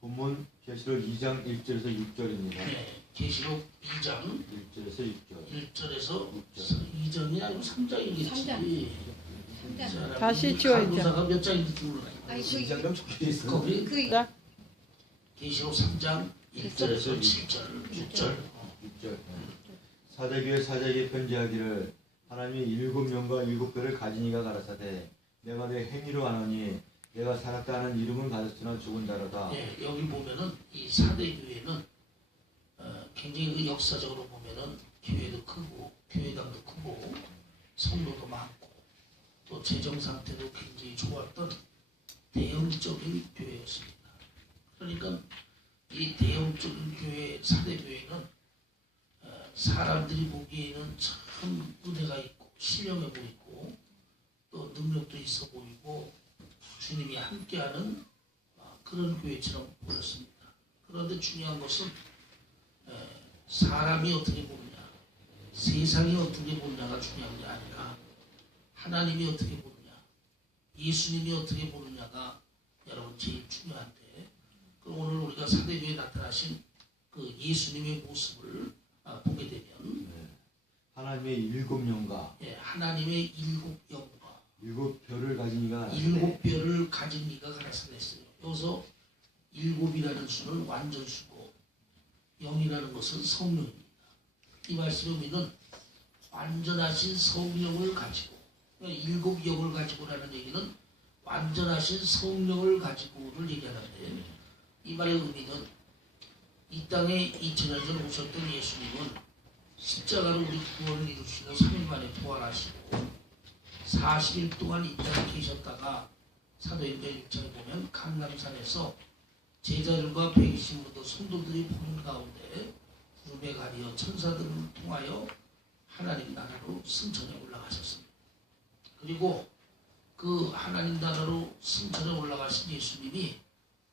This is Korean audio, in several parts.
본문 계시록 2장 1절에서 6절입니다. 네, 계시록 2장 1절에서 6절. 1절에서 2장이 아니고 3장이겠지. 3장. 다시 지워야 돼. 한구사가 몇 장인지 몰라요. 아니, 2장경 적혀 있어. 거기 그 계시록 3장 1절에서 7절, 6절. 6절. 사대교회 사자에게 편지하기를 하나님이 7명과 7뼈를 가진 이가 가라사대 내가 내 행위로 아노니 내가 살았다 하는 이름은 가졌으나 죽은 자로다. 예, 여기 보면은 이 사대 교회는 굉장히 그 역사적으로 보면은 교회도 크고 교회당도 크고 성도도 많고 또 재정 상태도 굉장히 좋았던 대형적인 교회였습니다. 그러니까 이 대형적인 교회 사대 교회는 사람들이 보기에는 참 은혜가 있고 신령해 보이고 또 능력도 있어 보이고 주님이 함께하는 그런 교회처럼 보였습니다. 그런데 중요한 것은 사람이 어떻게 보느냐, 세상이 어떻게 보느냐가 중요한 게 아니라 하나님이 어떻게 보느냐, 예수님이 어떻게 보느냐가 여러분 제일 중요한데 오늘 우리가 사대교회에 나타나신 그 예수님의 모습을 보게 되면 하나님의 7명과 하나님의 7영과 7뼈를 가진 이가 7뼈를 가진 이가 가라사댔어요. 여기서 7이라는 수는 완전수고 0이라는 것은 성령입니다. 이 말씀의 의미는 완전하신 성령을 가지고 7영을 가지고라는 얘기는 완전하신 성령을 가지고를 얘기하는데 이 말의 의미는 이 땅에 2000년 전 오셨던 예수님은 십자가로 우리 구원을 이루시고 3일 만에 부활하시고 40일 동안 이 땅에 계셨다가 사도행전 1장에 보면 강남산에서 제자들과 120도 성도들이 보는 가운데 구름에 가리어 천사들을 통하여 하나님 나라로 승천에 올라가셨습니다. 그리고 그 하나님 나라로 승천에 올라가신 예수님이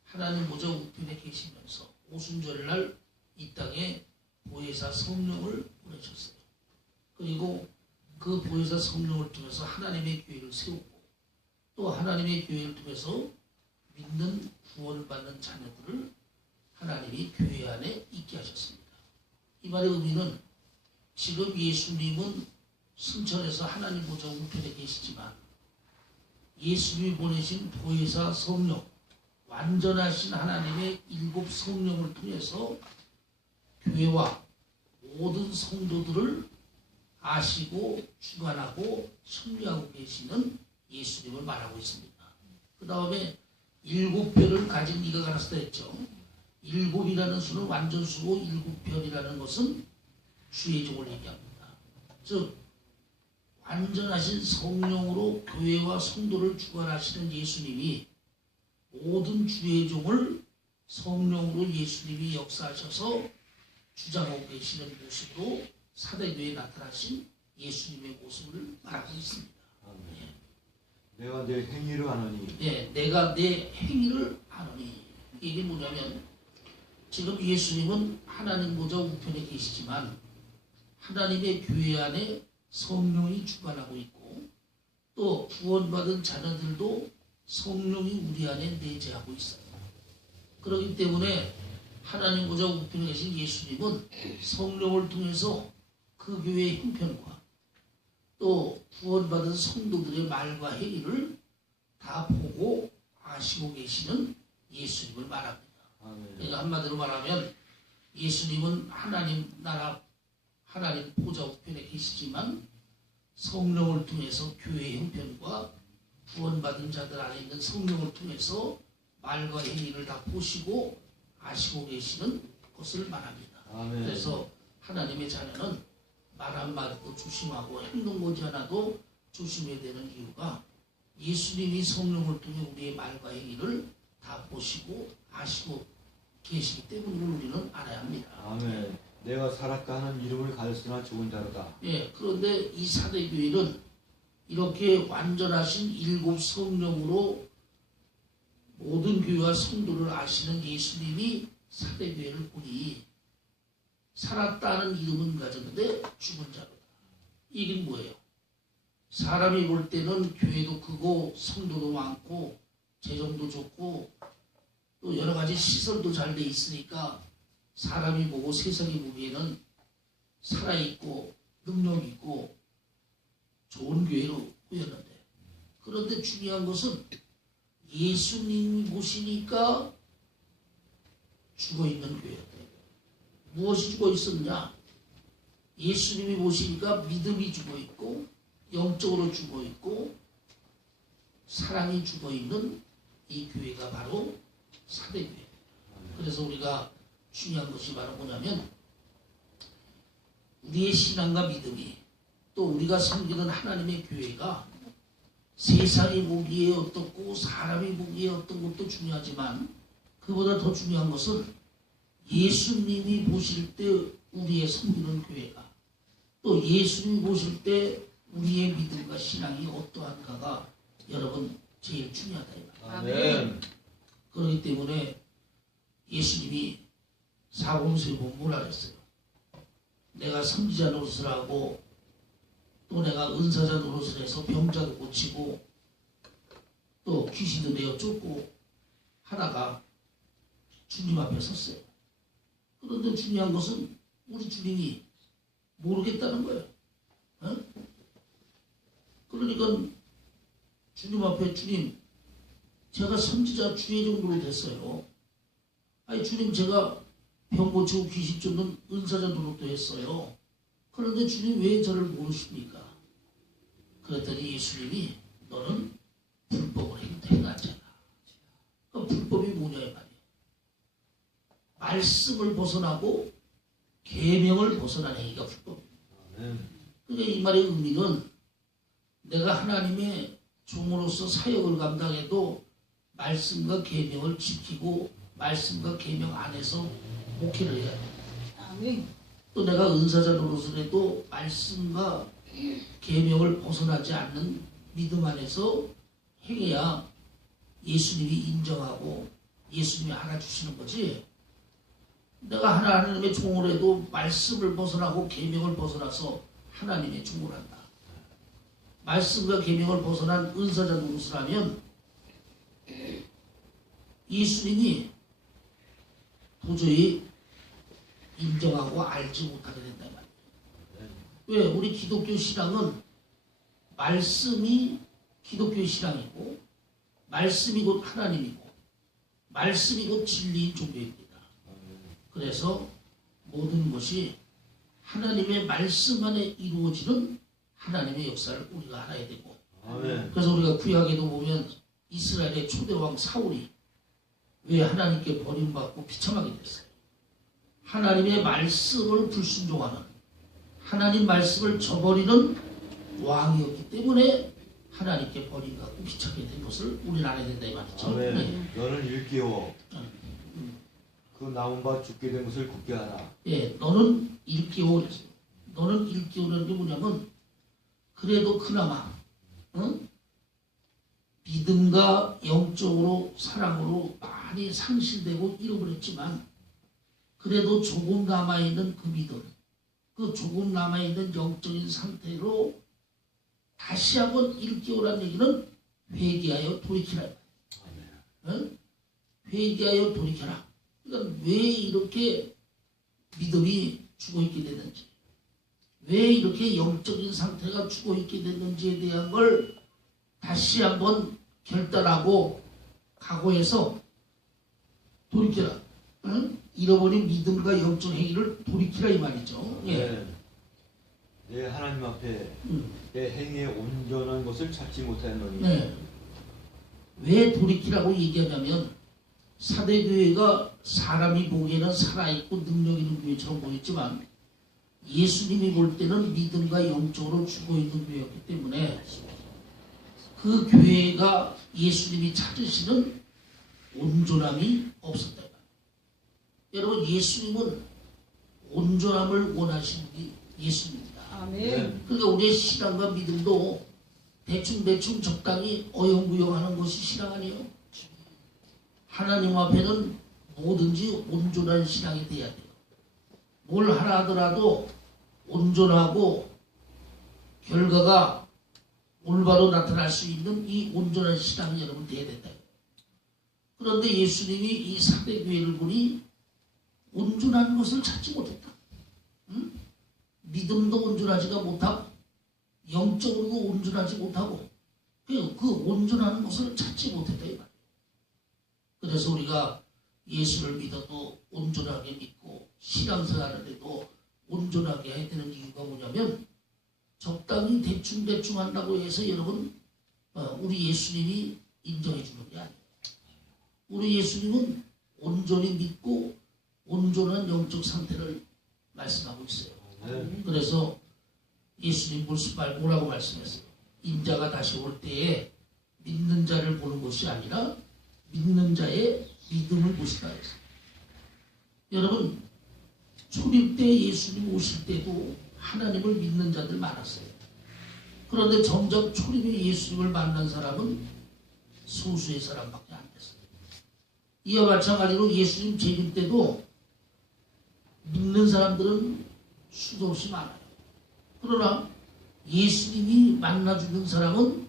하나님 보좌 우편에 계시면서 오순절날 이 땅에 보혜사 성령을 보내셨어요. 그리고 그 보혜사 성령을 통해서 하나님의 교회를 세우고 또 하나님의 교회를 통해서 믿는 구원을 받는 자녀들을 하나님이 교회 안에 있게 하셨습니다. 이 말의 의미는 지금 예수님은 승천해서 하나님 보좌 우편에 계시지만 예수님이 보내신 보혜사 성령, 완전하신 하나님의 7 성령을 통해서 교회와 모든 성도들을 아시고 주관하고 섭리하고 계시는 예수님을 말하고 있습니다. 그 다음에 7뼈를 가진 이가 가라사대 했죠. 7이라는 수는 완전수고 7뼈이라는 것은 주의 종을 얘기합니다. 즉 완전하신 성령으로 교회와 성도를 주관하시는 예수님이 모든 주의 종을 성령으로 예수님이 역사하셔서 주장하고 계시는 모습으로 사대교회에 나타나신 예수님의 모습을 말하고 있습니다. 내가 내 행위로 아노니 내가 내 행위를 아노니. 이게 뭐냐면 지금 예수님은 하나님 보좌 우편에 계시지만 하나님의 교회 안에 성령이 주관하고 있고 또 구원받은 자녀들도 성령이 우리 안에 내재하고 있어요. 그렇기 때문에 하나님 보좌 우편에 계신 예수님은 성령을 통해서 그 교회의 형편과 또 구원받은 성도들의 말과 행위를 다 보고 아시고 계시는 예수님을 말합니다. 그러니까 한마디로 말하면 예수님은 하나님 나라 하나님 보좌 우편에 계시지만 성령을 통해서 교회의 형편과 구원받은 자들 안에 있는 성령을 통해서 말과 행위를 다 보시고 아시고 계시는 것을 말합니다. 그래서 하나님의 자녀는 말 한마디도 조심하고 행동 거지 하나도 조심해야 되는 이유가 예수님이 성령을 통해 우리의 말과 행위를 다 보시고 아시고 계시기 때문에 우리는 알아야 합니다. 아멘. 내가 살았다 하는 이름을 가졌으나 죽은 자로다. 그런데 이 사대교회는 이렇게 완전하신 7 성령으로 모든 교회와 성도를 아시는 예수님이 사대교회를 보니 살았다는 이름은 가졌는데 죽은 자로다. 이게 뭐예요? 사람이 볼 때는 교회도 크고 성도도 많고 재정도 좋고 또 여러 가지 시설도 잘 돼 있으니까 사람이 보고 세상이 보기에는 살아있고 능력 있고 좋은 교회로 보였는데, 그런데 중요한 것은 예수님이 보시니까 죽어있는 교회였다. 무엇이 죽어있었냐? 예수님이 보시니까 믿음이 죽어있고 영적으로 죽어있고 사랑이 죽어있는 이 교회가 바로 사대교회. 그래서 우리가 중요한 것이 바로 뭐냐면, 우리의 신앙과 믿음이, 또 우리가 섬기는 하나님의 교회가 세상이 보기에 어떻고 사람이 보기에 어떤 것도 중요하지만, 그보다 더 중요한 것은 예수님이 보실 때 우리의 섬기는 교회가, 또 예수님이 보실 때 우리의 믿음과 신앙이 어떠한가가 여러분 제일 중요하다 이 말이에요. 아멘. 그렇기 때문에 예수님이 사복음서에 보면 뭐라 그랬어요? 내가 선지자 노릇을 하고 또 내가 은사자 노릇을 해서 병자도 고치고 또 귀신도 내어 쫓고 하다가 주님 앞에 섰어요. 그런데 중요한 것은 우리 주님이 모르겠다는 거예요. 어? 그러니까 주님 앞에, 주님 제가 선지자 주의 정도로 됐어요. 아니 주님, 제가 병 고치고 귀신 쫓는 은사자 노릇도 했어요. 그런데 주님 왜 저를 모르십니까? 그랬더니 예수님이 너는 불법을 행하잖아. 그 불법이 뭐냐 이 말이에요. 말씀을 벗어나고 계명을 벗어난 행위가 불법입니다. 그러니까 이 말의 의미는 내가 하나님의 종으로서 사역을 감당해도 말씀과 계명을 지키고 말씀과 계명 안에서 목회를 해야 돼. 또 내가 은사자 노릇을 해도 말씀과 계명을 벗어나지 않는 믿음 안에서 행해야 예수님이 인정하고 예수님이 알아주시는 거지. 내가 하나님의 종을 해도 말씀을 벗어나고 계명을 벗어나서 하나님의 종을 한다. 말씀과 계명을 벗어난 은사자 노릇을 하면 예수님이 도저히 인정하고 알지 못하게 된다 말이에요. 왜? 우리 기독교 신앙은 말씀이 기독교의 신앙이고 말씀이 곧 하나님이고 말씀이 곧 진리인 종교입니다. 그래서 모든 것이 하나님의 말씀 안에 이루어지는 하나님의 역사를 우리가 알아야 되고, 그래서 우리가 구약에도 보면 이스라엘의 초대왕 사울이 왜 하나님께 버림받고 비참하게 됐어요? 하나님의 말씀을 불순종하는, 하나님 말씀을 저버리는 왕이었기 때문에 하나님께 버림받고 비참하게 된 것을 우리는 알아야 된다 이 말이죠. 아멘. 너는 일깨워 그 남은 바 죽게 된 것을 굳게 하라. 예, 너는 일깨워 그랬어요. 너는 일깨우는 게 뭐냐면, 그래도 그나마 믿음과 영적으로 사랑으로 많이 상실되고 잃어버렸지만 그래도 조금 남아있는 그 믿음, 그 조금 남아있는 영적인 상태로 다시 한번 일깨우라는 얘기는 회개하여 돌이키라. 회개하여 돌이켜라. 그러니까 왜 이렇게 믿음이 죽어있게 됐는지, 왜 이렇게 영적인 상태가 죽어있게 됐는지에 대한 걸 다시 한번 결단하고 각오해서 돌이켜라. 잃어버린 믿음과 영적 행위를 돌이키라 이 말이죠. 예. 내 하나님 앞에 내 행위에 온전한 것을 찾지 못하였노니. 네. 왜 돌이키라고 얘기하냐면, 사대교회가 사람이 보기에는 살아있고 능력 있는 교회처럼 보였지만 예수님이 볼 때는 믿음과 영적으로 죽어있는 교회였기 때문에 그 교회가 예수님이 찾으시는 온전함이 없었다. 여러분, 예수님은 온전함을 원하시는 게 예수님입니다. 아멘. 그러니까 우리의 신앙과 믿음도 대충 적당히 어영부영하는 것이 신앙 아니에요? 하나님 앞에는 뭐든지 온전한 신앙이 돼야 돼요. 뭘 하나 하더라도 온전하고 결과가 올바로 나타날 수 있는 이 온전한 신앙이 여러분 돼야 된다. 그런데 예수님이 이 사대교회를 보니 온전한 것을 찾지 못했다. 응? 믿음도 온전하지가 못하고 영적으로도 온전하지 못하고 그 온전한 것을 찾지 못했다 이 말이에요. 그래서 우리가 예수를 믿어도 온전하게 믿고 신앙생활을 해도 온전하게 해야 되는 이유가 뭐냐면 적당히 대충 한다고 해서 여러분 우리 예수님이 인정해 주는 게 아니에요. 우리 예수님은 온전히 믿고 온전한 영적 상태를 말씀하고 있어요. 그래서 예수님 뭐라고 말씀했어요? 인자가 다시 올 때에 믿는 자를 보는 것이 아니라 믿는 자의 믿음을 보시다 했어요. 여러분 초림 때 예수님 오실 때도 하나님을 믿는 자들 많았어요. 그런데 점점 초림에 예수님을 만난 사람은 소수의 사람밖에 안 됐어요. 이와 마찬가지로 예수님 재림 때도 믿는 사람들은 수도 없이 많아요. 그러나 예수님이 만나주는 사람은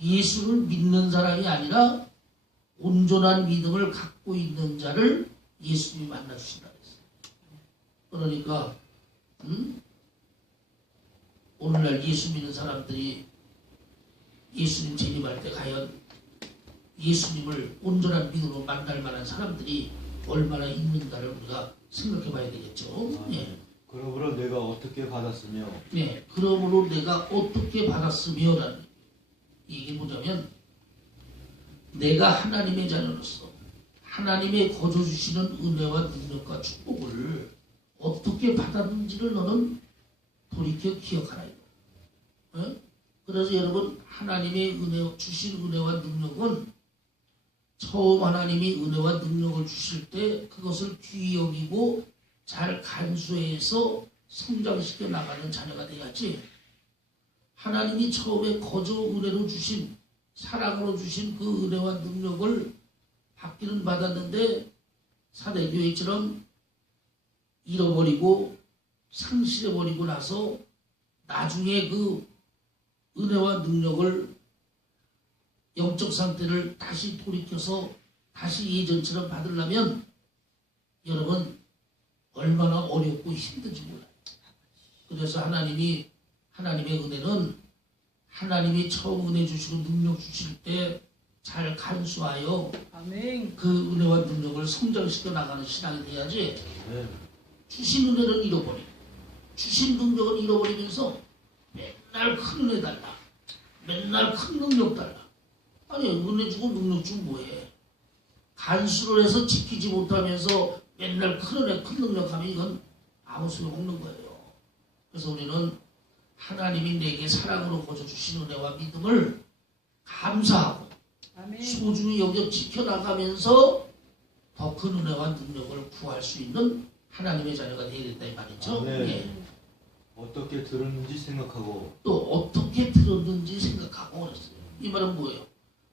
예수를 믿는 사람이 아니라 온전한 믿음을 갖고 있는 자를 예수님이 만나주신다 그랬어요. 그러니까 오늘날 예수 믿는 사람들이 예수님 재림할 때 과연 예수님을 온전한 믿음으로 만날 만한 사람들이 얼마나 있는가를 우리가 생각해 봐야 되겠죠. 예. 그러므로 내가 어떻게 받았으며 네, 그러므로 내가 어떻게 받았으며라는 이게 뭐냐면 내가 하나님의 자녀로서 하나님의 거저 주시는 은혜와 능력과 축복을 어떻게 받았는지를 너는 돌이켜 기억하라. 어? 그래서 여러분 하나님의 주신 은혜와 능력은 처음 하나님이 은혜와 능력을 주실 때 그것을 귀히 여기고 잘 간수해서 성장시켜 나가는 자녀가 돼야지. 하나님이 처음에 거저 은혜로 주신 사랑으로 주신 그 은혜와 능력을 받기는 받았는데 사대교회처럼 잃어버리고 상실해버리고 나서 나중에 그 은혜와 능력을 영적 상태를 다시 돌이켜서 다시 예전처럼 받으려면 여러분 얼마나 어렵고 힘든지 몰라요. 그래서 하나님의 은혜는 하나님이 처음 은혜 주시고 능력 주실 때 잘 간수하여 아멘. 그 은혜와 능력을 성장시켜 나가는 신앙이 돼야지. 네. 주신 은혜는 잃어버리고 주신 능력은 잃어버리면서 맨날 큰 은혜 달라. 맨날 큰 능력 달라. 아니 은혜 주고 능력 주고 뭐해. 간수를 해서 지키지 못하면서 맨날 큰 은혜 큰 능력 하면 이건 아무 소용없는 거예요. 그래서 우리는 하나님이 내게 사랑으로 거저 주신 은혜와 믿음을 감사하고 아멘. 소중히 여겨 지켜나가면서 더 큰 은혜와 능력을 구할 수 있는 하나님의 자녀가 되어야 된다 이 말이죠. 네. 예. 어떻게 들었는지 생각하고 또 어떻게 들었는지 생각하고 그랬어요. 이 말은 뭐예요?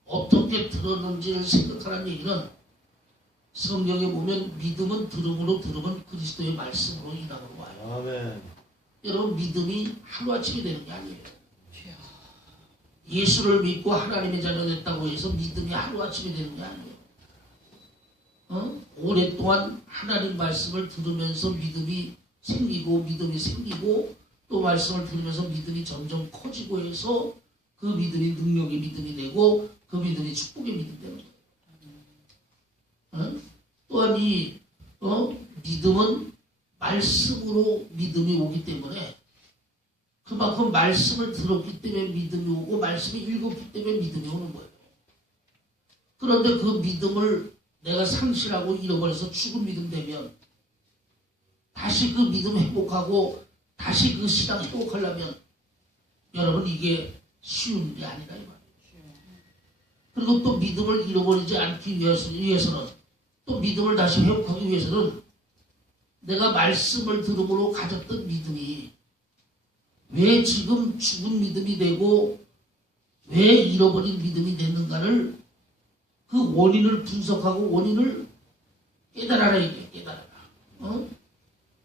어떻게 들었는지를 생각하라는 얘기는 성경에 보면 믿음은 들음으로 들으면 그리스도의 말씀으로 인함으로 와요. 아멘. 여러분 믿음이 하루아침에 되는 게 아니에요. 예수를 믿고 하나님의 자녀 됐다고 해서 믿음이 하루아침에 되는 게 아니에요. 오랫동안 하나님 말씀을 들으면서 믿음이 생기고 또 말씀을 들으면서 믿음이 점점 커지고 해서 그 믿음이 능력의 믿음이 되고 그 믿음이 축복의 믿음이 되는 거예요. 또한 이 믿음은 말씀으로 믿음이 오기 때문에 그만큼 말씀을 들었기 때문에 믿음이 오고 말씀을 읽었기 때문에 믿음이 오는 거예요. 그런데 그 믿음을 내가 상실하고 잃어버려서 죽은 믿음 되면 다시 그 믿음 회복하고 다시 그 신앙 회복하려면 여러분 이게 쉬운 일이 아니라 이 말이에요. 그리고 또 믿음을 잃어버리지 않기 위해서는 또 믿음을 다시 회복하기 위해서는 내가 말씀을 들음으로 가졌던 믿음이 왜 지금 죽은 믿음이 되고 왜 잃어버린 믿음이 됐는가를 그 원인을 분석하고 원인을 깨달아라 이게 깨달아라.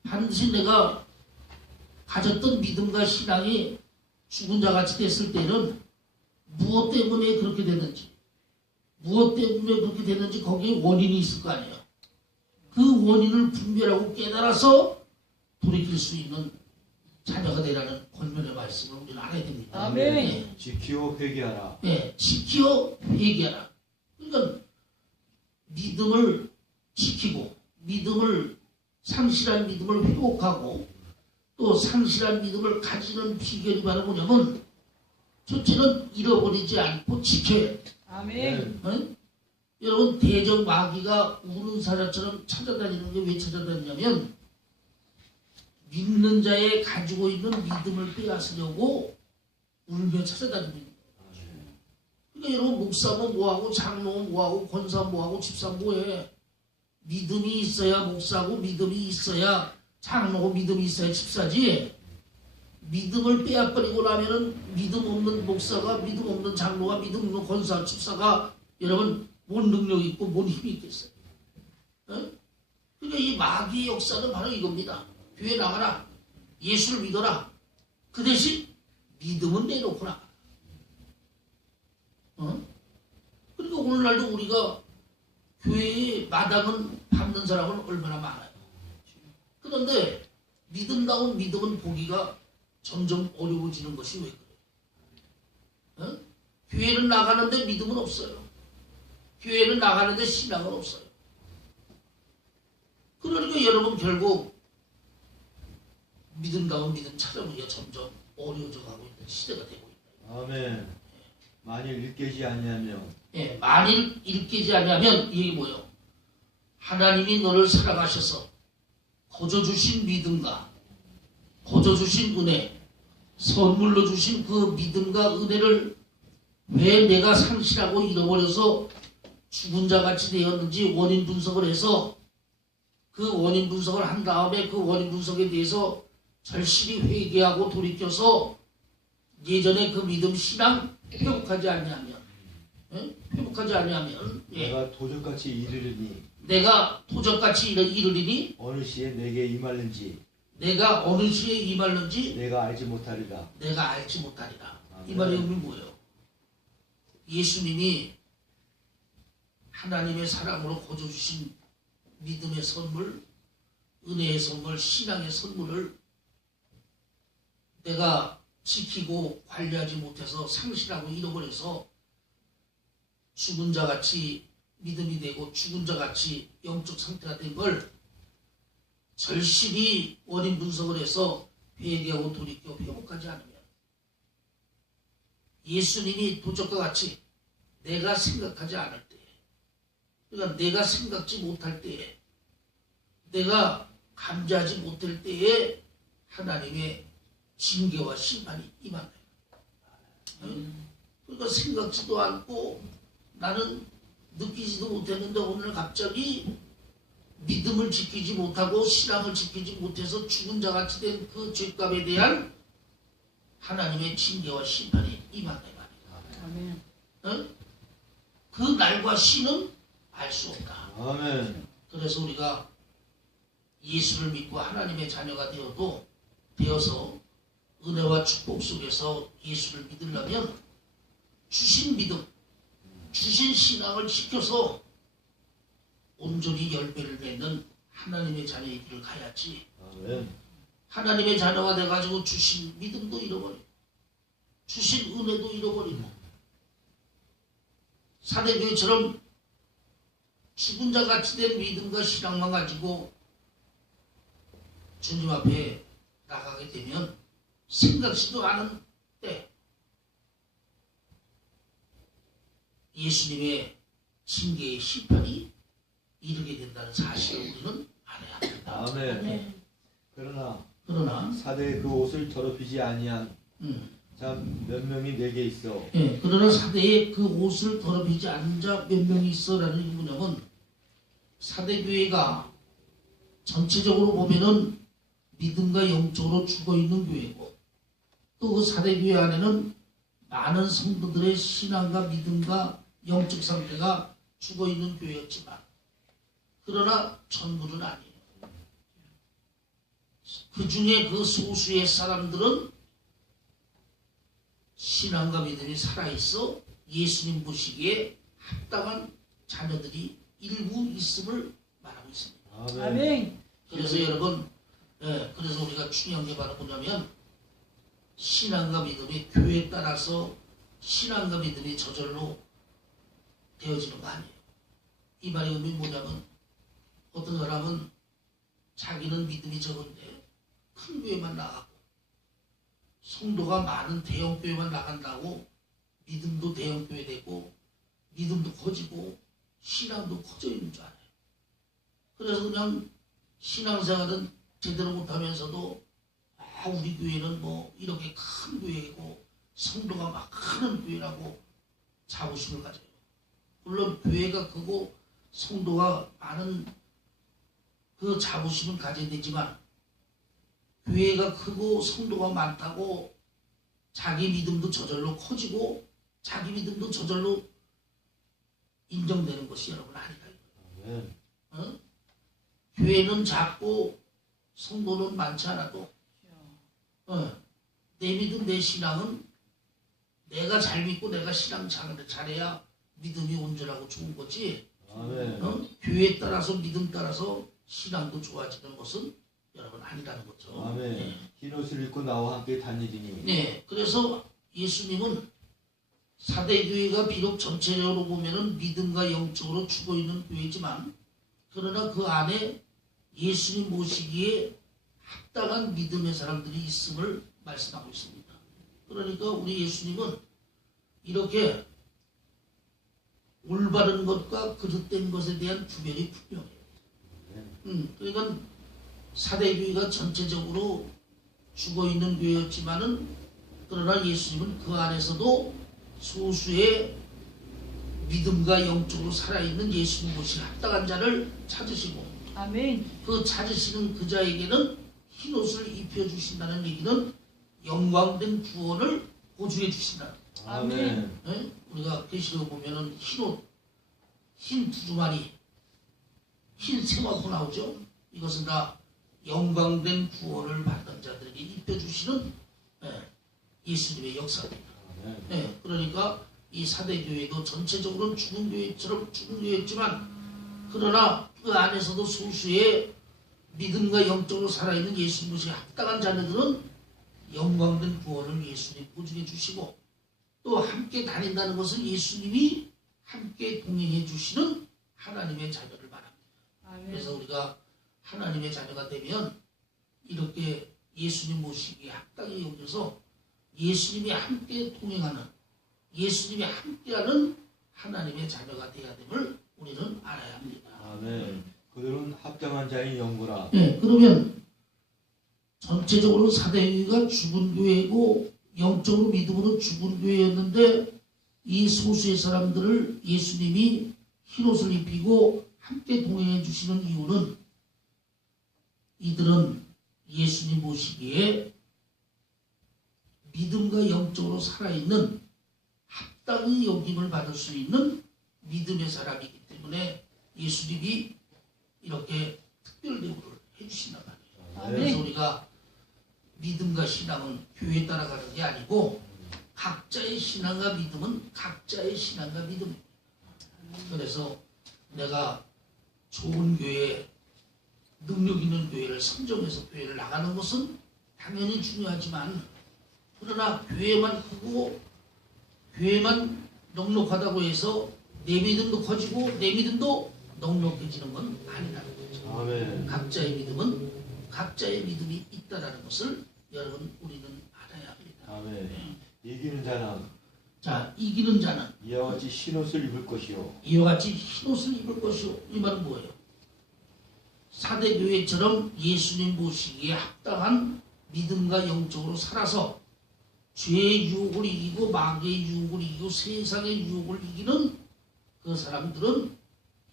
반드시 내가 가졌던 믿음과 신앙이 죽은 자같이 됐을 때는 무엇 때문에 그렇게 됐는지 무엇 때문에 그렇게 됐는지 거기에 원인이 있을 거 아니에요. 그 원인을 분별하고 깨달아서 돌이킬 수 있는 자녀가 되라는 권면의 말씀을 우리는 알아야 됩니다. 아멘. 네. 지키고 회개하라. 네, 지키어 회개하라. 그러니까 믿음을 지키고 상실한 믿음을 회복하고 또 상실한 믿음을 가지는 비결이 바로 뭐냐면 첫째는 잃어버리지 않고 지켜야 돼. 아멘. 응? 여러분 대적 마귀가 우는 사자처럼 찾아다니는 게 왜 찾아다니냐면 믿는 자의 가지고 있는 믿음을 빼앗으려고 울며 찾아다닙니다. 그러니까 여러분 목사면 뭐하고 장로면 뭐하고 권사면 뭐하고 집사면 뭐해. 믿음이 있어야 목사고 믿음이 있어야 장로고 믿음이 있어야 집사지. 믿음을 빼앗버리고 나면은 믿음 없는 목사가 믿음 없는 장로가 믿음 없는 권사 집사가 여러분 뭔 능력이 있고 뭔 힘이 있겠어요. 어? 그러니까 이 마귀의 역사는 바로 이겁니다. 교회 나가라. 예수를 믿어라. 그 대신 믿음은 내놓고 나가라. 어? 그러니까 오늘날도 우리가 교회에 마당은 밟는 사람은 얼마나 많아요. 그런데 믿음다운 믿음은 보기가 점점 어려워지는 것이 왜 그래요? 어? 교회는 나가는데 믿음은 없어요. 교회는 나가는데 신앙은 없어요. 그러니까 여러분 결국 믿음다운 믿음 찾아보기가 점점 어려워져 가고 있는 시대가 되고 있다. 아멘. 만일 일깨지 아니하면 예, 만일 일깨지 아니하면 이게 뭐예요? 하나님이 너를 사랑하셔서 거저 주신 믿음과 거저 주신 은혜, 선물로 주신 그 믿음과 은혜를 왜 내가 상실하고 잃어버려서 죽은 자같이 되었는지 원인 분석을 해서 그 원인 분석을 한 다음에 그 원인 분석에 대해서 절실히 회개하고 돌이켜서 예전에 그 믿음 신앙 회복하지 아니하면 회복하지 아니하면 내가 도적같이 이르리니 내가 도적같이 이르리니 어느 시에 내게 임할는지 내가 어느 시에 임할는지 내가 알지 못하리라. 내가 알지 못하리라. 아멘. 이 말의 의미는 뭐예요? 예수님이 하나님의 사랑으로 거저 주신 믿음의 선물, 은혜의 선물, 신앙의 선물을 내가 지키고 관리하지 못해서 상실하고 잃어버려서 죽은 자같이 믿음이 되고 죽은 자같이 영적 상태가 된 걸 절실히 원인 분석을 해서 회개하고 돌이켜 회복하지 않으면 예수님이 도적과 같이 내가 생각하지 않을 때, 그러니까 내가 생각지 못할 때에, 내가 감지하지 못할 때에 하나님의 징계와 심판이 임한다. 그러니까 생각지도 않고 나는 느끼지도 못했는데 오늘 갑자기 믿음을 지키지 못하고 신앙을 지키지 못해서 죽은 자같이 된 그 죄값에 대한 하나님의 징계와 심판이 임한다 말이야. 아멘. 어? 그 날과 시는 알 수 없다. 아멘. 그래서 우리가 예수를 믿고 하나님의 자녀가 되어서 은혜와 축복 속에서 예수를 믿으려면 주신 믿음, 주신 신앙을 지켜서 온전히 열매를 맺는 하나님의 자녀의 길을 가야지. 아멘. 하나님의 자녀가 돼가지고 주신 믿음도 잃어버리고 주신 은혜도 잃어버리고 사대교회처럼 죽은 자같이 된 믿음과 신앙만 가지고 주님 앞에 나가게 되면 생각지도 않은 때 예수님의 징계의 심판이 이르게 된다는 사실을 우리는 알아야 합니다. 아멘. 그러나 그러나 사대의 그 옷을 더럽히지 아니한 자 몇 명이 내게 있어. 예, 그러나 사대에 그 옷을 더럽히지 않은 자 몇 명이 있어라는 게 뭐냐면 사대교회가 전체적으로 보면은 믿음과 영적으로 죽어있는 교회고 또 그 사대교회 안에는 많은 성도들의 신앙과 믿음과 영적 상태가 죽어있는 교회였지만 그러나 전부는 아니에요. 그 중에 그 소수의 사람들은 신앙과 믿음이 살아있어 예수님 보시기에 합당한 자녀들이 일부 있음을 말하고 있습니다. 아멘. 그래서 여러분, 그래서 우리가 중요한 게 바로 뭐냐면 신앙과 믿음이 교회에 따라서 신앙과 믿음이 저절로 되어지는 거 아니에요. 이 말의 의미는 뭐냐면 어떤 사람은 자기는 믿음이 적은데 큰 교회만 나가고 성도가 많은 대형 교회만 나간다고 믿음도 대형 교회 되고 믿음도 커지고 신앙도 커져 있는 줄 알아요. 그래서 그냥 신앙생활은 제대로 못하면서도 우리 교회는 뭐 이렇게 큰 교회이고 성도가 막 많은 교회라고 자부심을 가져요. 물론 교회가 크고 성도가 많은 그 자부심을 가져야 되지만 교회가 크고 성도가 많다고 자기 믿음도 저절로 커지고 자기 믿음도 저절로 인정되는 것이 여러분 아니다. 어? 교회는 작고 성도는 많지 않아도 내 믿음 내 신앙은 내가 잘 믿고 내가 신앙 잘해야 믿음이 온전하고 좋은 거지. 교회에 따라서 믿음 따라서 신앙도 좋아지는 것은 여러분 아니라는 거죠. 아멘. 네. 흰옷을 입고 나와 함께 다니리니. 네, 그래서 예수님은 사대교회가 비록 전체적으로 보면은 믿음과 영적으로 죽어있는 교회지만 그러나 그 안에 예수님 모시기에 합당한 믿음의 사람들이 있음을 말씀하고 있습니다. 그러니까 우리 예수님은 이렇게 올바른 것과 그릇된 것에 대한 구별이 분명해요. 그러니까 사대교회가 전체적으로 죽어있는 교회였지만은 그러나 예수님은 그 안에서도 소수의 믿음과 영적으로 살아있는 예수님 모시기 합당한 자를 찾으시고 아멘. 그 찾으시는 그 자에게는 흰옷을 입혀주신다는 얘기는 영광된 구원을 보증해 주신다. 아멘. 네? 우리가 계시록 보면은 흰옷, 흰 두루마리, 흰 세마포 나오죠. 이것은 다 영광된 구원을 받는 자들에게 입혀주시는 예수님의 역사입니다. 네, 그러니까 이 사대교회도 전체적으로 죽은 교회처럼 죽은 교회였지만 그러나 그 안에서도 소수의 믿음과 영적으로 살아있는 예수님 모시기 합당한 자녀들은 영광된 구원을 예수님 보증해 주시고 또 함께 다닌다는 것은 예수님이 함께 동행해 주시는 하나님의 자녀를 말합니다. 아멘. 그래서 우리가 하나님의 자녀가 되면 이렇게 예수님 모시기에 합당히 여겨서 예수님이 함께 동행하는 예수님이 함께하는 하나님의 자녀가 되어야 됨을 우리는 알아야 합니다. 아멘. 그들은 합당한 자의 영구라. 네, 그러면 전체적으로 사대교회가 죽은 교회고 영적으로 믿음으로 죽은 교회였는데 이 소수의 사람들을 예수님이 흰옷을 입히고 함께 동행해 주시는 이유는 이들은 예수님 모시기에 믿음과 영적으로 살아있는 합당히 여김을 받을 수 있는 믿음의 사람이기 때문에 예수님이 이렇게 특별 대우를 해주신단 말이에요. 아멘. 그래서 우리가 믿음과 신앙은 교회에 따라가는 게 아니고 각자의 신앙과 믿음은 각자의 신앙과 믿음입니다. 그래서 내가 좋은 교회, 능력 있는 교회를 선정해서 교회를 나가는 것은 당연히 중요하지만 그러나 교회만 크고 교회만 넉넉하다고 해서 내 믿음도 커지고 내 믿음도 넉넉해지는 건 아니라는 거죠. 아멘. 각자의 믿음은 각자의 믿음이 있다라는 것을 여러분 우리는 알아야 합니다. 아멘. 이기는 자는 자, 이기는 자는 이와 같이 흰옷을 입을 것이요. 이와 같이 흰옷을 입을 것이요. 이 말은 뭐예요? 사대교회처럼 예수님 모시기에 합당한 믿음과 영적으로 살아서 죄의 유혹을 이기고 마귀의 유혹을 이기고 세상의 유혹을 이기는 그 사람들은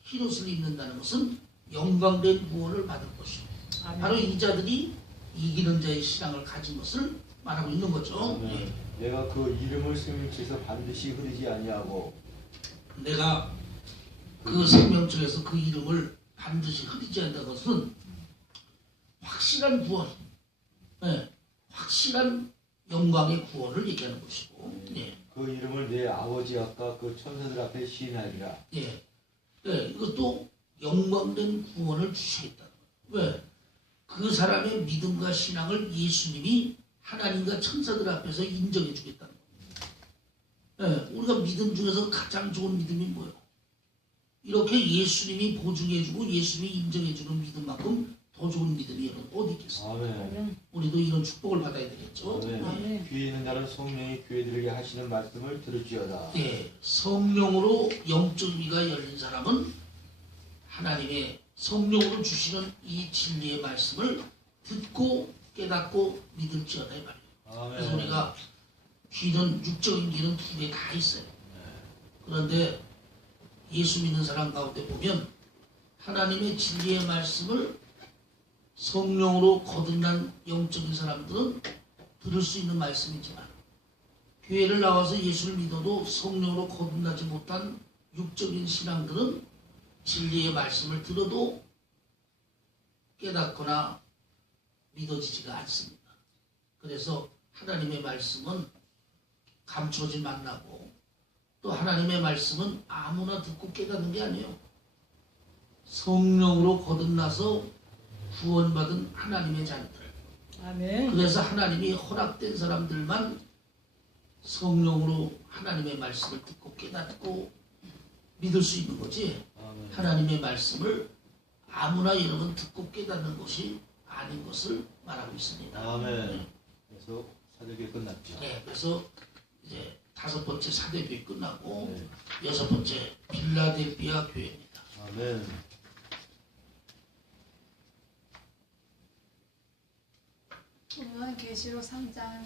흰옷을 입는다는 것은 영광된 구원을 받을 것이고 아멘. 바로 이 자들이 이기는 자의 신앙을 가진 것을 말하고 있는 거죠. 아멘. 내가 그 이름을 생명책에서 반드시 흐리지 아니하고 내가 그 생명책에서 그 이름을 반드시 흐리지 않는 것은 확실한 구원, 확실한 영광의 구원을 얘기하는 것이고, 그 이름을 내 아버지 아까 그 천사들 앞에 시인하리라. 예. 예, 이것도 영광된 구원을 주시겠다. 왜? 그 사람의 믿음과 신앙을 예수님이 하나님과 천사들 앞에서 인정해 주겠다는 거예요. 예, 우리가 믿음 중에서 가장 좋은 믿음이 뭐예요? 이렇게 예수님이 보증해주고 예수님이 인정해주는 믿음만큼 더 좋은 믿음이 여러분 어디 있겠어요? 아멘. 우리도 이런 축복을 받아야 되겠죠. 아멘. 아멘. 귀에 있는 자는 성령이 교회들에게 하시는 말씀을 들을지어다. 예, 성령으로 영적 위가 열린 사람은 하나님의 성령으로 주시는 이 진리의 말씀을 듣고 깨닫고 믿을지어다 이 말이에요. 그래서 아멘. 우리가 귀는 육적인 귀는 두 개 다 있어요. 그런데 예수 믿는 사람 가운데 보면 하나님의 진리의 말씀을 성령으로 거듭난 영적인 사람들은 들을 수 있는 말씀이지만 교회를 나와서 예수를 믿어도 성령으로 거듭나지 못한 육적인 신앙들은 진리의 말씀을 들어도 깨닫거나 믿어지지가 않습니다. 그래서 하나님의 말씀은 감춰진 만나고 또 하나님의 말씀은 아무나 듣고 깨닫는 게 아니에요. 성령으로 거듭나서 구원받은 하나님의 자녀들. 아멘. 그래서 하나님이 허락된 사람들만 성령으로 하나님의 말씀을 듣고 깨닫고 믿을 수 있는 거지. 아멘. 하나님의 말씀을 아무나 여러분 듣고 깨닫는 것이 아닌 것을 말하고 있습니다. 아멘. 그래서 사도교회 끝났죠. 네, 그래서 이제 5번째 사대교회 끝나고 네. 6번째 빌라델피아 교회입니다. 아멘. 오늘은 계시록 3장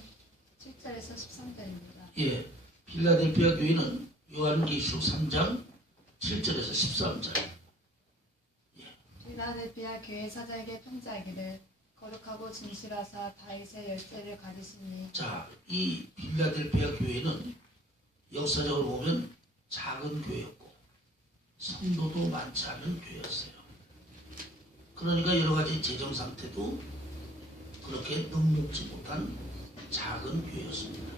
7절에서 13절입니다. 예, 빌라델피아 교회는 요한계시록 3장 7절에서 13절. 빌라델피아 교회 사자에게 편지하기를 거룩하고 진실하사 다윗의 열쇠를 가지시니 자, 이 빌라델피아 교회는 역사적으로 보면 작은 교회였고 성도도 많지 않은 교회였어요. 그러니까 여러 가지 재정 상태도 그렇게 녹록지 못한 작은 교회였습니다.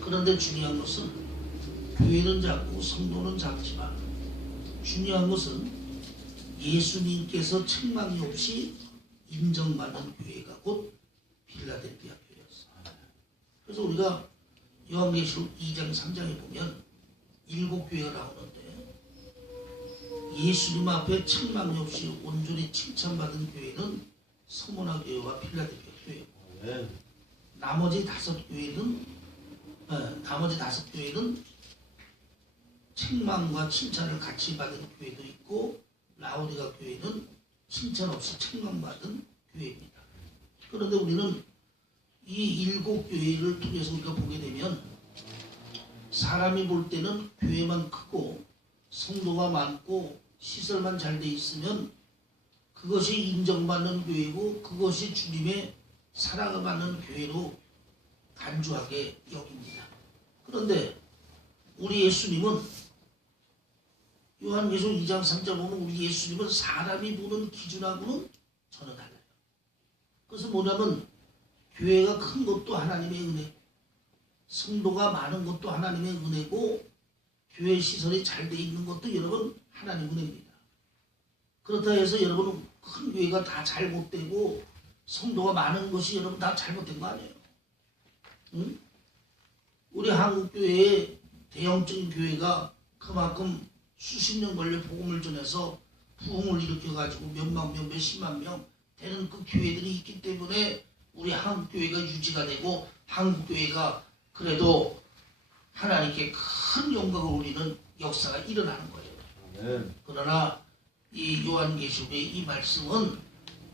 그런데 중요한 것은 교회는 작고 성도는 작지만 중요한 것은 예수님께서 책망이 없이 인정받는 교회가 곧 빌라델피아 교회였어요. 그래서 우리가 요한계시록 2장 3장에 보면 7교회가 나오는데 예수님 앞에 책망이 없이 온전히 칭찬받은 교회는 서문화 교회와 빌라델피아 교회고 아멘. 나머지 5교회는 책망과 칭찬을 같이 받은 교회도 있고 라오디가 교회는 칭찬 없이 책망받은 교회입니다. 그런데 우리는 이 7교회를 통해서 우리가 보게 되면 사람이 볼 때는 교회만 크고 성도가 많고 시설만 잘 돼 있으면 그것이 인정받는 교회고 그것이 주님의 사랑을 받는 교회로 간주하게 여깁니다. 그런데 우리 예수님은 요한계시록 2장 3절 보면 우리 예수님은 사람이 보는 기준하고는 전혀 달라요. 그것은 뭐냐면 교회가 큰 것도 하나님의 은혜, 성도가 많은 것도 하나님의 은혜고 교회 시설이 잘 돼 있는 것도 여러분 하나님 은혜입니다. 그렇다 해서 여러분 큰 교회가 다 잘못되고 성도가 많은 것이 여러분 다 잘못된 거 아니에요? 응? 우리 한국교회의 대형적인 교회가 그만큼 수십 년 걸려 복음을 전해서 부흥을 일으켜가지고 몇만 명, 몇십만 명 되는 그 교회들이 있기 때문에 우리 한국교회가 유지가 되고 한국교회가 그래도 하나님께 큰 영광을 올리는 역사가 일어나는 거예요. 아멘. 그러나 이 요한계시록의 이 말씀은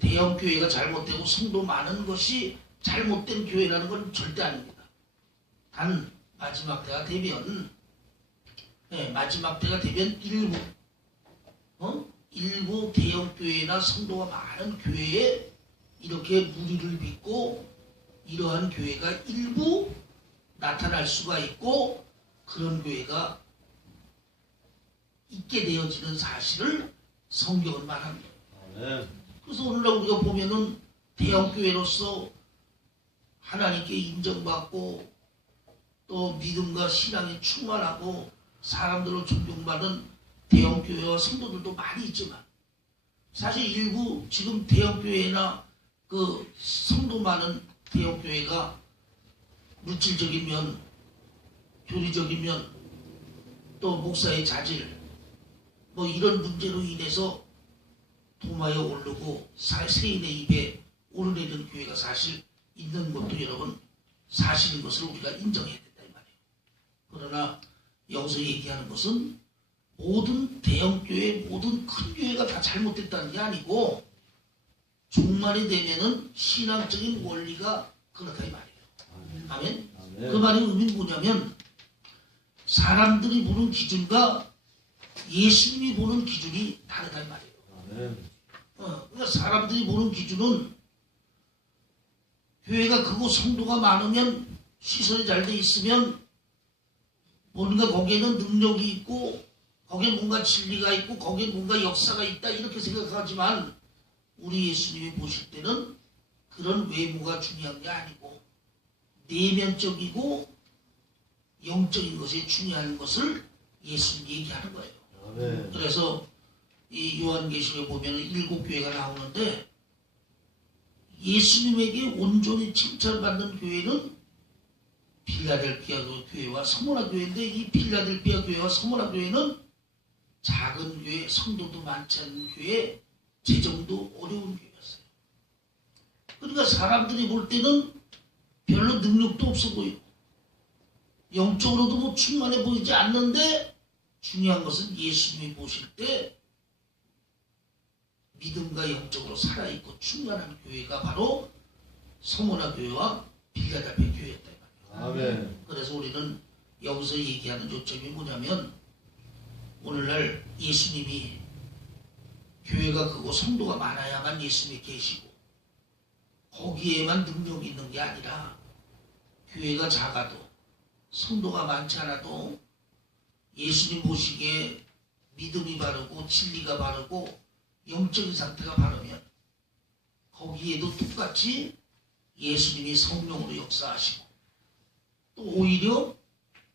대형교회가 잘못되고 성도 많은 것이 잘못된 교회라는 건 절대 아닙니다. 단 마지막 때가 되면 일부 대형교회나 성도가 많은 교회에 이렇게 무리를 빚고 이러한 교회가 일부 나타날 수가 있고 그런 교회가 있게 되어지는 사실을 성경은 말합니다. 아멘. 그래서 오늘날 우리가 보면은 대형교회로서 하나님께 인정받고 또 믿음과 신앙이 충만하고 사람들을 존경받는 대형교회와 성도들도 많이 있지만 사실 일부 지금 대형교회나 그 성도 많은 대형교회가 물질적인 면, 교리적인 면, 또 목사의 자질 뭐 이런 문제로 인해서 도마에 오르고 세인의 입에 오르내리는 교회가 사실 있는 것도 여러분 사실인 것을 우리가 인정해야 된다 이 말이에요. 그러나 여기서 얘기하는 것은 모든 대형교회, 모든 큰 교회가 다 잘못됐다는 게 아니고 종말이 되면은 신앙적인 원리가 그렇다 이 말이에요. 아멘? 그 말의 의미는 뭐냐면 사람들이 보는 기준과 예수님이 보는 기준이 다르다 이 말이에요. 그러니까 사람들이 보는 기준은 교회가 크고 성도가 많으면 시설이 잘 돼 있으면 뭔가 거기에는 능력이 있고 거기에 뭔가 진리가 있고 거기에 뭔가 역사가 있다 이렇게 생각하지만 우리 예수님이 보실 때는 그런 외모가 중요한 게 아니고 내면적이고 영적인 것이 중요한 것을 예수님이 얘기하는 거예요. 그래서 이 요한계시록에 보면 7교회가 나오는데 예수님에게 온전히 칭찬받는 교회는 필라델피아 교회와 서머나 교회인데 이 필라델피아 교회와 서머나 교회는 작은 교회, 성도도 많지 않은 교회, 재정도 어려운 교회였어요. 그러니까 사람들이 볼 때는 별로 능력도 없어 보이고 영적으로도 뭐 충만해 보이지 않는데 중요한 것은 예수님이 보실 때 믿음과 영적으로 살아있고 충만한 교회가 바로 서머나 교회와 필라델피아 교회였다. 아멘. 그래서 우리는 여기서 얘기하는 요점이 뭐냐면 오늘날 예수님이 교회가 크고 성도가 많아야만 예수님이 계시고 거기에만 능력이 있는 게 아니라 교회가 작아도 성도가 많지 않아도 예수님 보시기에 믿음이 바르고 진리가 바르고 영적인 상태가 바르면 거기에도 똑같이 예수님이 성령으로 역사하시고 또 오히려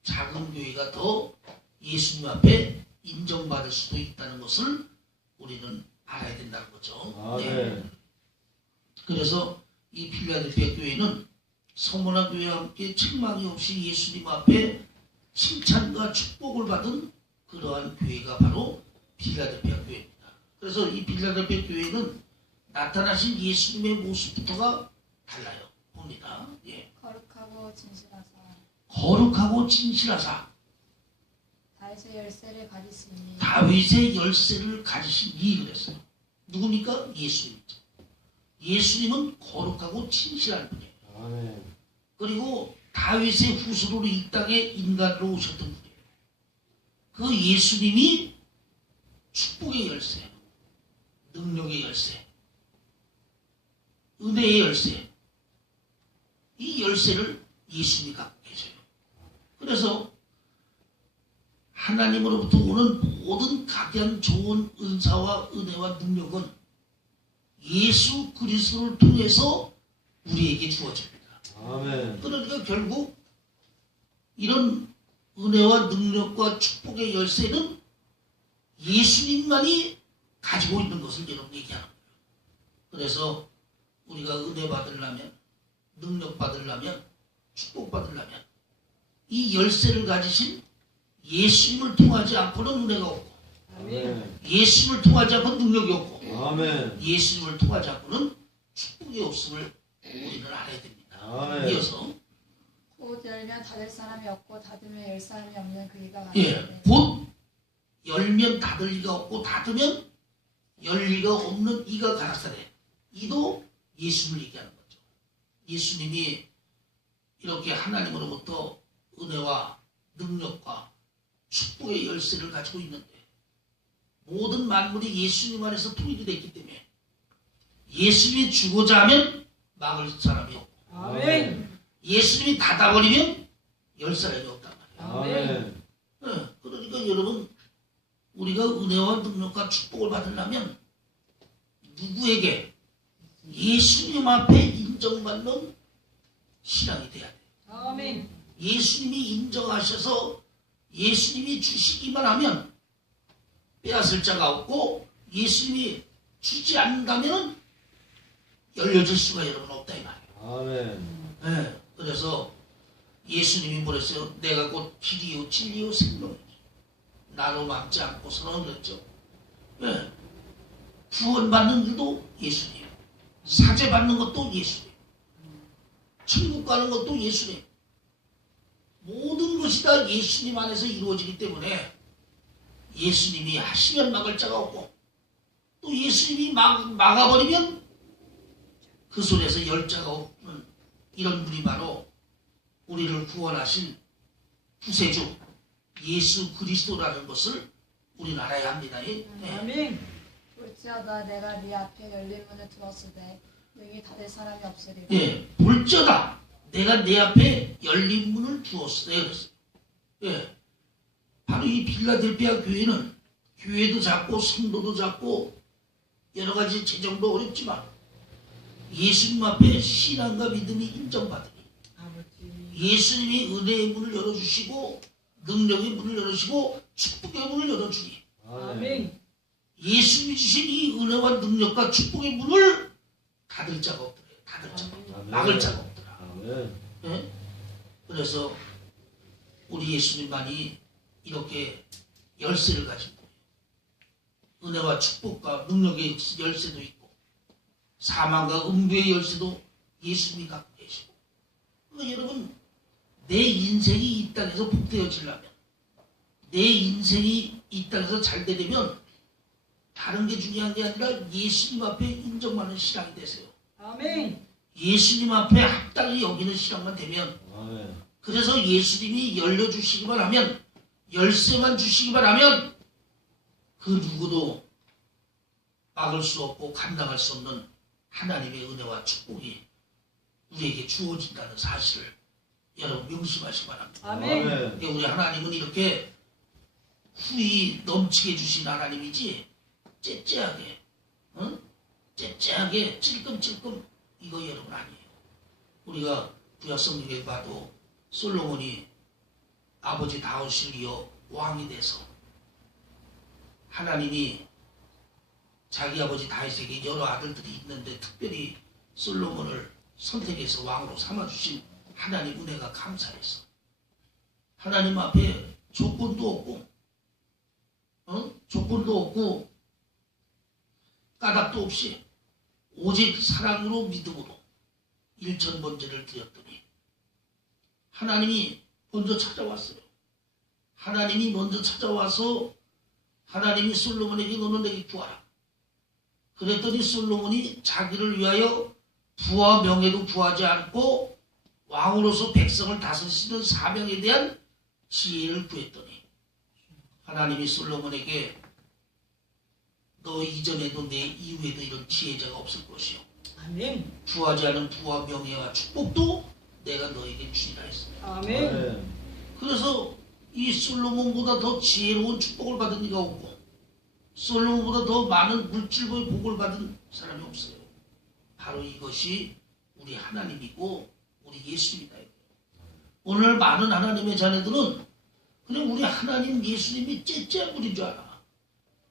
작은 교회가 더 예수님 앞에 인정받을 수도 있다는 것을 우리는 알아야 된다는 거죠. 네. 그래서 이 필라델피아 교회는 서머나 교회와 함께 책망이 없이 예수님 앞에 칭찬과 축복을 받은 그러한 교회가 바로 필라델피아 교회입니다. 그래서 이 필라델피아 교회는 나타나신 예수님의 모습부터가 달라요. 봅니다. 예. 거룩하고 진실하사 거룩하고 진실하사 다윗의 열쇠를 가지시니 다윗의 열쇠를 가지신 이 그랬어요. 누굽니까? 예수님이죠. 예수님은 거룩하고 진실한 분이에요. 아멘. 그리고 다윗의 후손으로 이 땅에 인간으로 오셨던 분이에요. 그 예수님이 축복의 열쇠, 능력의 열쇠, 은혜의 열쇠, 이 열쇠를 예수님이 갖고 계세요. 그래서 하나님으로부터 오는 모든 가장 좋은 은사와 은혜와 능력은 예수 그리스도를 통해서 우리에게 주어집니다. 아멘. 그러니까 결국 이런 은혜와 능력과 축복의 열쇠는 예수님만이 가지고 있는 것을 여러분 얘기하는 거예요. 그래서 우리가 은혜 받으려면 능력 받으려면 축복 받으려면 이 열쇠를 가지신 예수님을 통하지 않고는 은혜가 없고 아멘. 예수님을 통하지 않고는 능력이 없고 아멘. 예수님을 통하지 않고는 축복이 없음을 우리는 알아야 됩니다. 아멘. 이어서 곧 열면 닫을 사람이 없고 닫으면 열 사람이 없는 그이가 예, 가라사대 곧 열면 닫을 리가 없고 닫으면 열 리가 없는 이가 가라사대. 이도 예수님을 얘기하는 거죠. 예수님이 이렇게 하나님으로부터 은혜와 능력과 축복의 열쇠를 가지고 있는데 모든 만물이 예수님 안에서 통일이 됐기 때문에 예수님이 주고자 하면 막을 사람이 없고 아멘. 예수님이 닫아버리면 열 사람이 없단 말이에요. 아멘. 네, 그러니까 여러분 우리가 은혜와 능력과 축복을 받으려면 누구에게 예수님 앞에 인정받는 신앙이 돼야 돼요. 아멘. 예수님이 인정하셔서 예수님이 주시기만 하면 빼앗을 자가 없고, 예수님이 주지 않는다면 열려질 수가 여러분 없다 이 말이에요. 아멘. 네, 그래서 예수님이 뭐랬어요? 내가 곧 길이요 진리요 생명이니 나로 막지 않고서는 그랬죠. 네. 구원받는 일도 예수님, 사죄 받는 것도 예수님, 천국 가는 것도 예수님, 모든 것이 다 예수님 안에서 이루어지기 때문에 예수님이 하시면 막을 자가 없고, 또 예수님이 막아버리면 그 손에서 열 자가 없는 이런 분이 바로 우리를 구원하신 구세주 예수 그리스도라는 것을 우리는 알아야 합니다. 네. 아멘. 볼지어다 내가 네 앞에 열린 문을 두었으되 능히 닫을 사람이 없으리라. 예, 볼지어다 내가 내 앞에 열린 문을 두었으되 그랬어요. 예, 바로 이 필라델피아 교회는 교회도 작고 성도도 작고 여러 가지 재정도 어렵지만 예수님 앞에 신앙과 믿음이 인정받으니 예수님이 은혜의 문을 열어주시고 능력의 문을 열어주시고 축복의 문을 열어주니 아멘. 예수님이 주신 이 은혜와 능력과 축복의 문을 닫을 자가 없더래요. 닫을 자가 없더라. 아멘. 막을 자가 없더라. 아멘. 예? 그래서 우리 예수님만이 이렇게 열쇠를 가진 거예요. 은혜와 축복과 능력의 열쇠도 있고 사망과 음부의 열쇠도 예수님이 갖고 계시고, 그러니까 여러분 내 인생이 이 땅에서 복되어지려면, 내 인생이 이 땅에서 잘 되려면 다른 게 중요한 게 아니라 예수님 앞에 인정받는 신앙이 되세요. 아멘. 예수님 앞에 합당히 여기는 신앙만 되면, 아멘. 그래서 예수님이 열려주시기만 하면, 열쇠만 주시기만 하면 그 누구도 막을 수 없고 감당할 수 없는 하나님의 은혜와 축복이 우리에게 주어진다는 사실을 여러분 명심하시기 바랍니다. 아멘. 그러니까 우리 하나님은 이렇게 후이 넘치게 주신 하나님이지 째째하게, 응? 째째하게 찔끔찔끔 이거 여러분 아니에요. 우리가 구약 성경에 봐도 솔로몬이 아버지 다윗을 이어 왕이 돼서 하나님이 자기 아버지 다윗에게 여러 아들들이 있는데 특별히 솔로몬을 선택해서 왕으로 삼아주신 하나님 은혜가 감사해서 하나님 앞에 조건도 없고, 조건도 없고 까닭도 없이 오직 사랑으로 믿음으로 일천번제를 드렸더니 하나님이 먼저 찾아왔어요. 하나님이 먼저 찾아와서 하나님이 솔로몬에게 너는 내게 구하라. 그랬더니 솔로몬이 자기를 위하여 부와 명예도 구하지 않고 왕으로서 백성을 다스리시는 사명에 대한 지혜를 구했더니 하나님이 솔로몬에게 너 이전에도 내 이후에도 이런 지혜자가 없을 것이요. 아멘. 구하지 않은 부와 명예와 축복도 내가 너에게 주리라 했어요. 아멘. 그래서 이 솔로몬보다 더 지혜로운 축복을 받은 이가 없고 솔로몬보다 더 많은 물질과 복을 받은 사람이 없어요. 바로 이것이 우리 하나님이고 우리 예수님이다. 오늘 많은 하나님의 자녀들은 그냥 우리 하나님 예수님이 째째한 분인 줄 알아.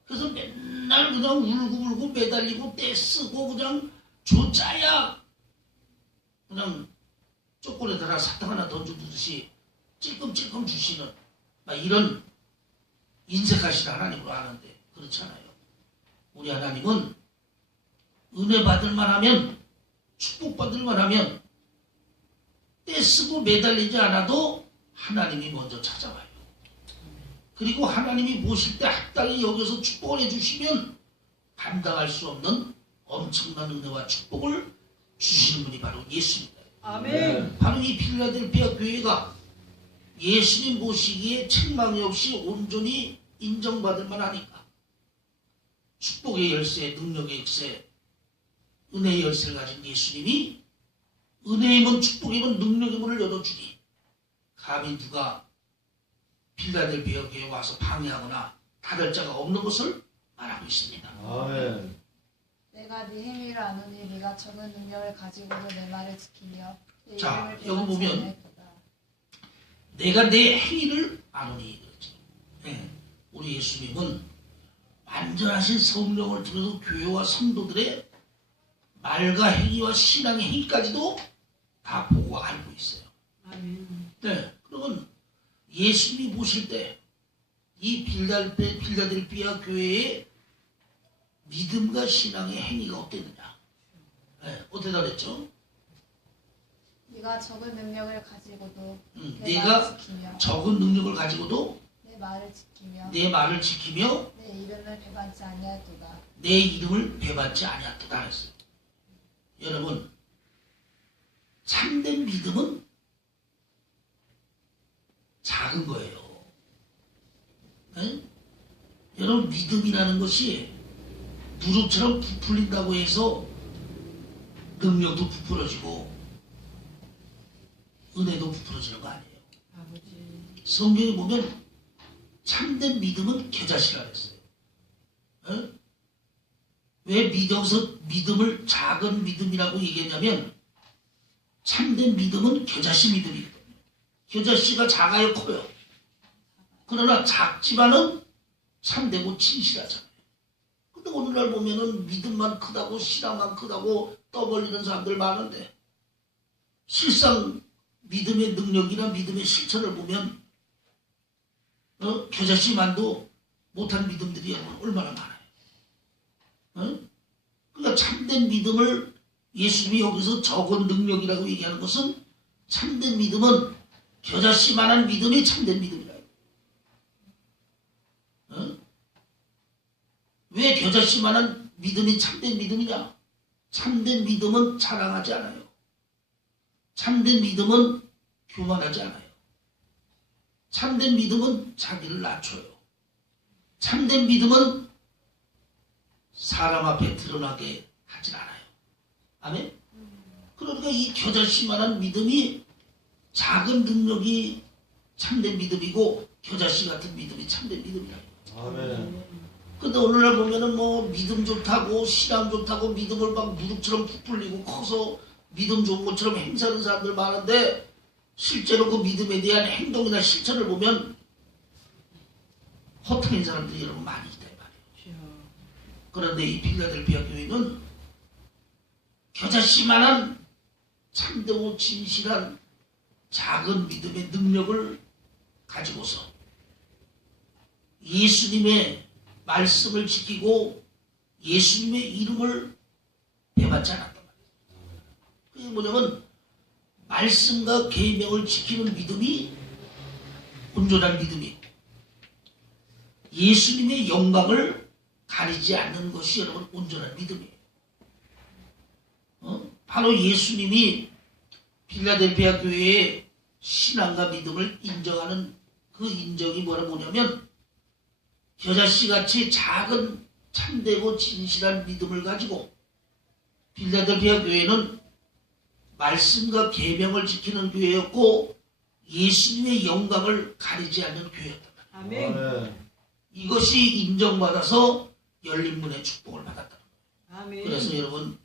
그래서 맨날 그냥 울고불고 매달리고 떼쓰고 그냥 조짜야 그냥 쪼꼬리에다가 사탕 하나 던져두듯이 찔끔찔끔 주시는 막 이런 인색하신 하나님으로 아는데 그렇잖아요. 우리 하나님은 은혜 받을만 하면 축복받을만 하면 떼쓰고 매달리지 않아도 하나님이 먼저 찾아와요. 그리고 하나님이 보실 때 합당히 여기서 축복을 해주시면 감당할 수 없는 엄청난 은혜와 축복을 주시는 분이 바로 예수입니다. 아멘. 바로 이 필라델피아 교회가 예수님 보시기에 책망이 없이 온전히 인정받을 만하니까 축복의 열쇠, 능력의 열쇠, 은혜의 열쇠를 가진 예수님이 은혜의 문, 축복의 문, 능력의 문을 열어주니 감히 누가 필라델피아 교회에 와서 방해하거나 닫을 자가 없는 것을 말하고 있습니다. 아멘. 내가 네 행위를 아노니 네가 적은 능력을 가지고도 내 말을 지키며 내 자, 이름을 여기 배반치 보면 않을 거다. 내가 내 행위를 아노니 그렇죠. 예. 우리 예수님은 완전하신 성령을 들어서 교회와 성도들의 말과 행위와 신앙의 행위까지도 다 보고 알고 있어요. 아멘. 네. 그러면 예수님이 보실 때 이 빌라델피아 교회의 믿음과 신앙의 행위가 어땠느냐? 네. 어떻게 그랬죠? 네가 적은 능력을 가지고도 내 네가 말을 지키며 적은 능력을 가지고도 내 말을 지키며 내 말을 지키며 내 이름을 배반치 아니하도다. 내 이름을 배반치 아니하도다 했어요. 여러분, 참된 믿음은 작은 거예요. 네? 여러분, 믿음이라는 것이 무릎처럼 부풀린다고 해서 능력도 부풀어지고 은혜도 부풀어지는 거 아니에요. 아버지. 성경에 보면 참된 믿음은 겨자씨라 그랬어요. 에? 왜 여기서 믿음을 작은 믿음이라고 얘기했냐면 참된 믿음은 겨자씨 믿음이거든요. 겨자씨가 작아요, 커요? 그러나 작지만은 참되고 진실하잖아요. 근데 오늘날 보면은 믿음만 크다고 신앙만 크다고 떠벌리는 사람들 많은데 실상 믿음의 능력이나 믿음의 실천을 보면 겨자씨만도 못한 믿음들이 얼마나 많아요. 그러니까 참된 믿음을 예수님이 여기서 적은 능력이라고 얘기하는 것은 참된 믿음은 겨자씨만한 믿음이 참된 믿음이다. 왜 겨자씨만한 믿음이 참된 믿음이냐? 참된 믿음은 자랑하지 않아요. 참된 믿음은 교만하지 않아요. 참된 믿음은 자기를 낮춰요. 참된 믿음은 사람 앞에 드러나게 하진 않아요. 아멘? 그러니까 이 겨자씨만한 믿음이 작은 능력이 참된 믿음이고 겨자씨 같은 믿음이 참된 믿음이라요. 아멘. 근데 오늘날 보면은 뭐 믿음 좋다고 신앙 좋다고 믿음을 막 무릎처럼 부풀리고 커서 믿음 좋은 것처럼 행사하는 사람들 많은데 실제로 그 믿음에 대한 행동이나 실천을 보면 허탕인 사람들이 여러분 많이 있다 이 말이에요. 그런데 이 필라델피아 교회는 겨자씨만한 참되고 진실한 작은 믿음의 능력을 가지고서 예수님의 말씀을 지키고 예수님의 이름을 배반치 않았단 말이에요. 그게 뭐냐면 말씀과 계명을 지키는 믿음이 온전한 믿음이고 예수님의 영광을 가리지 않는 것이 여러분 온전한 믿음이에요. 바로 예수님이 필라델피아 교회의 신앙과 믿음을 인정하는 그 인정이 뭐냐면 겨자씨같이 작은 참되고 진실한 믿음을 가지고 필라델피아 교회는 말씀과 계명을 지키는 교회였고 예수님의 영광을 가리지 않는 교회였단 말이에요. 아멘. 이것이 인정받아서 열린 문의 축복을 받았다. 아멘. 그래서 여러분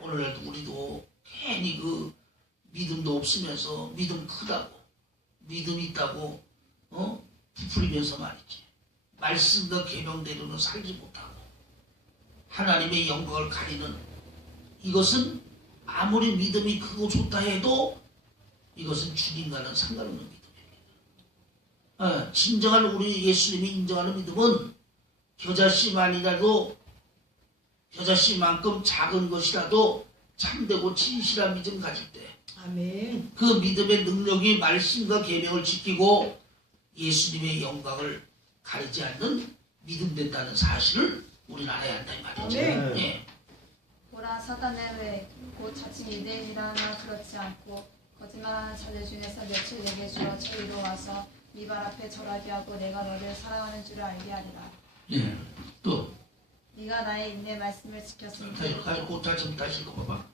오늘날도 우리도 괜히 그 믿음도 없으면서 믿음 크다고 믿음 있다고 부풀리면서 말이지 말씀과 계명대로는 살지 못하고 하나님의 영광을 가리는 이것은 아무리 믿음이 크고 좋다 해도 이것은 주님과는 상관없는 믿음입니다. 진정한 우리 예수님이 인정하는 믿음은 겨자씨만큼 작은 것이라도 참되고 진실한 믿음 가질 때 아멘. 그 믿음의 능력이 말씀과 계명을 지키고 예수님의 영광을 가리지 않는 믿음 된다는 사실을 우리는 알아야 한다 이 말이죠. 아멘. 예. 보라 사단의 왜곧 자칭 유대인이라 하나 그렇지 않고 거짓말하는 자들 중에서 며칠 내게 주어 저희로 와서 네 발 앞에 절하게 하고 내가 너를 사랑하는 줄을 알게 하리라. 예. 또 네가 나의 인내 말씀을 지켰으니 좀 다시 읽어봐봐.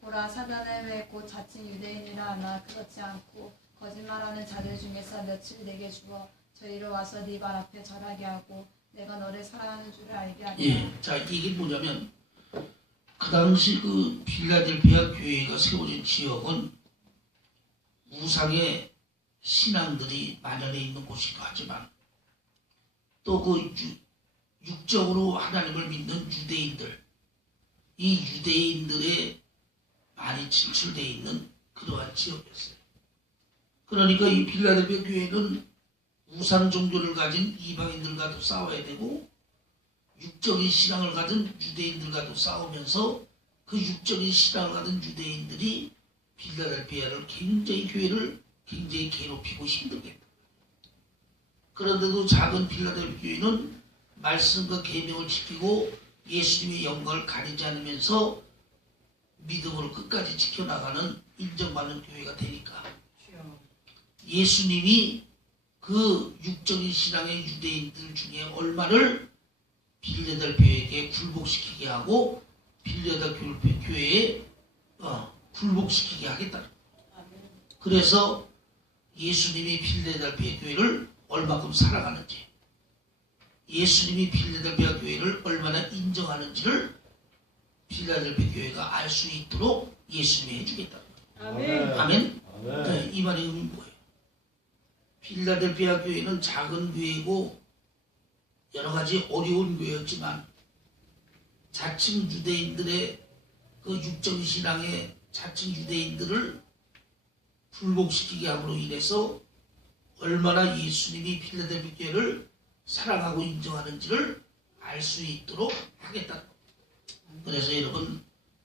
보라 사단의 왜곧 자칭 유대인이라 하나 그렇지 않고 거짓말하는 자들 중에서 며칠 내게 주어 저희로 와서 네 발 앞에 절하게 하고 내가 너를 사랑하는 줄을 알게 하리라. 예. 자 이게 뭐냐면 그 당시 그 필라델피아 교회가 세워진 지역은 우상의 신앙들이 만연해 있는 곳이기도 하지만 또 그 육적으로 하나님을 믿는 유대인들, 이 유대인들의 많이 진출되어 있는 그러한 지역이었어요. 그러니까 이 필라델피아 교회는 우상 종교를 가진 이방인들과도 싸워야 되고 육적인 신앙을 가진 유대인들과도 싸우면서 그 육적인 신앙을 가진 유대인들이 필라델피아를 굉장히 교회를 굉장히 괴롭히고 힘들게 했다. 그런데도 작은 필라델피아 교회는 말씀과 계명을 지키고 예수님의 영광을 가리지 않으면서 믿음으로 끝까지 지켜나가는 인정받는 교회가 되니까 주여. 예수님이 그 육적인 신앙의 유대인들 중에 얼마를 빌레델피아에게 굴복시키게 하고 빌레델피아 교회에 굴복시키게 하겠다. 그래서 예수님이 빌레델피아 교회를 얼마큼 사랑하는지, 예수님이 필라델피아 교회를 얼마나 인정하는지를 필라델피아 교회가 알 수 있도록 예수님이 해주겠다. 아멘. 아멘. 아멘. 네, 이 말의 의미는 뭐예요? 필라델피아 교회는 작은 교회고 여러 가지 어려운 교회였지만 자칭 유대인들의 그 육적 신앙의 자칭 유대인들을 굴복시키게 함으로 인해서 얼마나 예수님이 필라델피아 교회를 사랑하고 인정하는지를 알 수 있도록 하겠다. 그래서 여러분,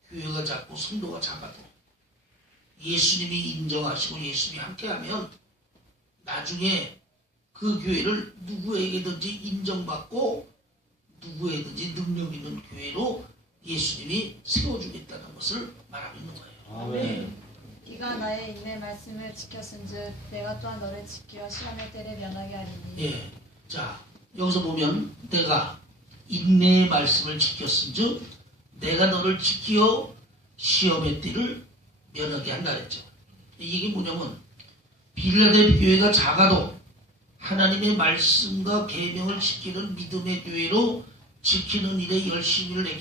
교회가 작고 성도가 작아도 예수님이 인정하시고 예수님이 함께하면 나중에 그 교회를 누구에게든지 인정받고 누구에든지 능력 있는 교회로 예수님이 세워주겠다는 것을 말하고 있는 거예요. 아멘. 네가 나의 인내 말씀을 지켰은즉 내가 또한 너를 지켜 시험의 때를 면하게 하리니. 예. 자, 여기서 보면 내가 인내의 말씀을 지켰은즉 내가 너를 지키어 시험의 때를 면하게 한다 그랬죠. 이게 뭐냐면 빌라델피아 교회가 작아도 하나님의 말씀과 계명을 지키는 믿음의 교회로 지키는 일에 열심히를 했기